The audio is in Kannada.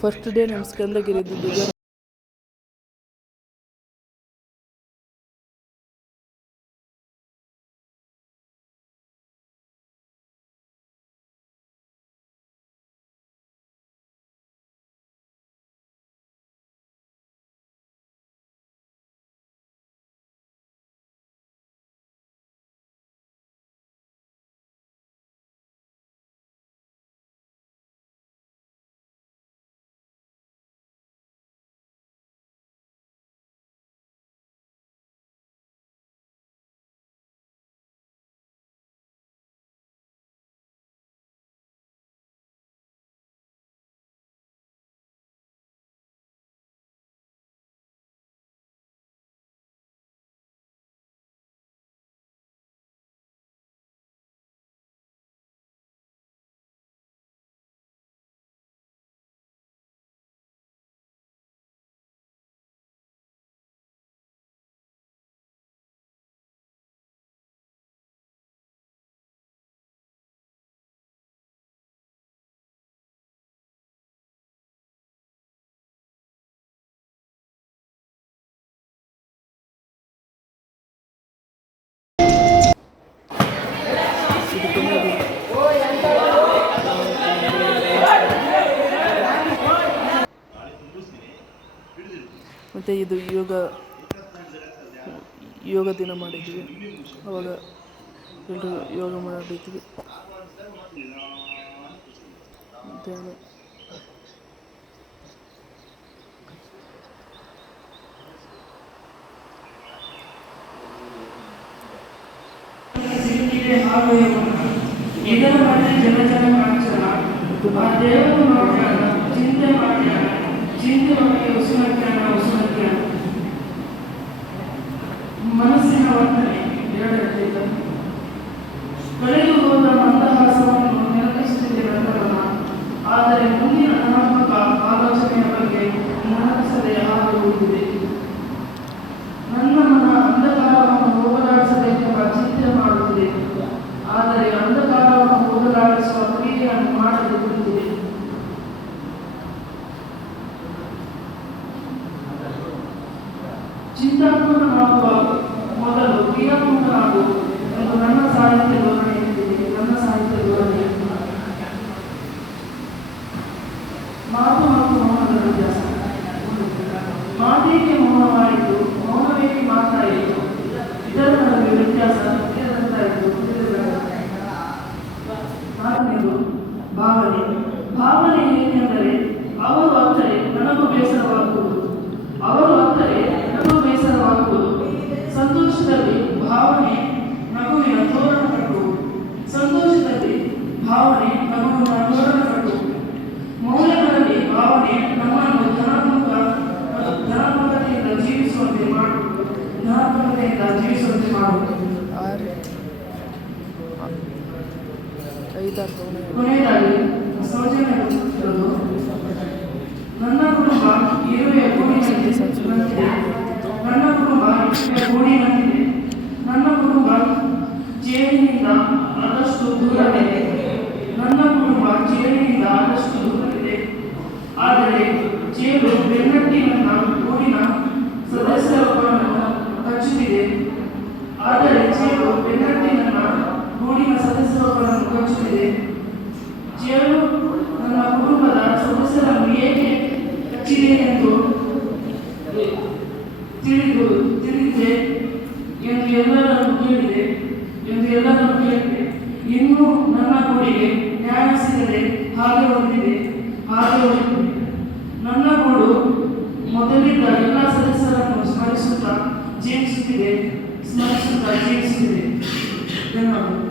ಫಸ್ಟ್ ಡೇ ನಮ್ಮ ಸ್ಕಂದಗಿರಿದು ಧ್ವಜ ಮತ್ತು ಇದು ಯೋಗ ದಿನ ಮಾಡಿದ್ವಿ. ಅವಾಗ ಎಲ್ಲರೂ ಯೋಗ ಮಾಡಿದ್ವಿ. ಮತ್ತು ಇದರ ಬಗ್ಗೆ ಜನ ಕಾಣಿಸೋಣ. ಆ ದೇವರು ಮಾಡೋಣ, ಚಿಂತೆ ಮಾಡೋಣ, ಚಿಂತೆ ಮಾಡಿ ಉಸಿರಾಟ ಮನಸ್ಸಿನ ವರ್ತನೆ ಎರಡರಿಂದ ಕಳೆದು ಹೋದ ಮಂದಹಾಸವನ್ನು ನೆನಪಿಸುತ್ತಿದೆ ನಂತರನ. ಆದರೆ ಮುಂದಿನ ಧನಾತ್ಮಕ ಆಲೋಚನೆಯ ಬಗ್ಗೆ ನೆನಪಿಸದೆ ಆಗುವುದಿದೆ. ನನ್ನ ಮನ ಅಂಧಕಾರವನ್ನು ಹೋಗಲಾಡಿಸಬೇಕೆಂಬ ಚಿಂತೆ ಮಾಡುತ್ತಿದೆ. ಆದರೆ ಅಂಧಕಾರವನ್ನು ಹೋಗಲಾಡಿಸುವ ಕ್ರಿಯೆಯನ್ನು ಮಾಡದೆ ಬಿಡುತ್ತಿದೆ. ಚಿಂತಾತ್ಮಕನಾಗುವ ಮೊದಲು ಕ್ರಿಯಾತ್ಮಕನಾಗು ಎಂದು ನನ್ನ ಸಾಹಿತ್ಯ ಧೋರಣೆ ಮಾತು ಮತ್ತು ಮೌನದ ವ್ಯತ್ಯಾಸ. ಮಾತೇಕೆ ಮೌನವಾಯಿತು, ಮೌನವೇಕೆ ಮಾತಾಯಿತು, ಇದರ ನಡುವೆ ವ್ಯತ್ಯಾಸ ಭಾವನೆ ಏನೆಂದರೆ ಅವರು ಅತ್ತರೆ ನನಗೂ ಬೇಸರವಾಗುವುದು, ಸಂತೋಷದಲ್ಲಿ ಭಾವನೆ ನಗುವಿನ ತೋರಣ ಕಟ್ಟುವುದು, ಮೌಲ್ಯಗಳಲ್ಲಿ ಭಾವನೆ ನಮ್ಮನ್ನು ಧನಾತ್ಮಕತೆಯಿಂದ ಜೀವಿಸುವಂತೆ ಮಾಡುವುದು. ಕೊನೆಯದಾಗಿ ಸೌಜನ್ಯವಿರುವುದು. ನನ್ನ ಕುಟುಂಬ ಇರುವೆಯ ಗೂಡಿನಂತಿದೆ. ನನ್ನ ಕುಟುಂಬ ಜೇನಿನಿಂದ ಆದಷ್ಟು ದೂರವಿದೆ. ಆದರೆ ಜೇನು ಬೆನ್ನಟ್ಟಿನ ಗೂಡಿನ ಸದಸ್ಯರೊಬ್ಬರನ್ನು ಕಚ್ಚುತ್ತಿದೆ. ಜೇನು ನನ್ನ ಕುಟುಂಬದ ಸದಸ್ಯರನ್ನು ಏಕೆ ಕಚ್ಚಿದೆ ಎಂದು ತಿಳಿದಿದೆ ಎಂದು ಎಲ್ಲರನ್ನು ಕೇಳಿದೆ. ಇನ್ನೂ ನನ್ನ ಗೂಡಿಗೆ ನ್ಯಾಯ ಸಿಗದೆ ಹಾಗೆ ಉಳಿದಿದೆ. ನನ್ನ ಗೂಡು ಮೊದಲಿದ್ದ ಎಲ್ಲ ಸದಸ್ಯರನ್ನು ಸ್ಮರಿಸುತ್ತಾ ಜೀವಿಸುತ್ತಿದೆ. ಧನ್ಯವಾದ.